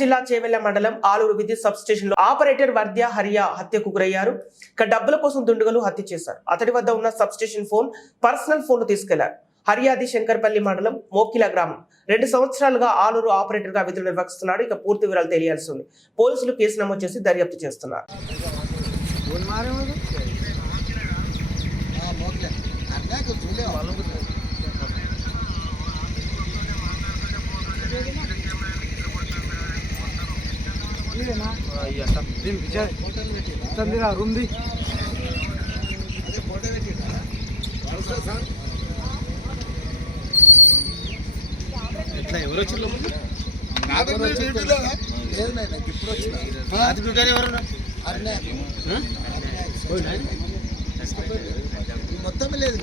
జిల్లా చేవెళ్ల మండలం ఆలూరు విద్యుత్ సబ్ స్టేషన్ లో ఆపరేటర్ వర్ద్య హరియా హత్యకు గురయ్యారు. ఇక డబ్బుల కోసం దుండగులు హత్య చేశారు. అతడి వద్ద ఉన్న sub station phone, personal phone తీసుకెళ్లారు. హరియాది శంకర్పల్లి మండలం మోకిల గ్రామం 2 సంవత్సరాలుగా ఆలూరు ఆపరేటర్ గా విధులు నిర్వహిస్తున్నాడు. ఇక పూర్తి వివరాలు తెలియాల్సి ఉంది. పోలీసులు కేసు నమోదు చేసి దర్యాప్తు చేస్తున్నారు. రూమ్ది ఎట్లా ఎవరు వచ్చి మొత్తం లేదు.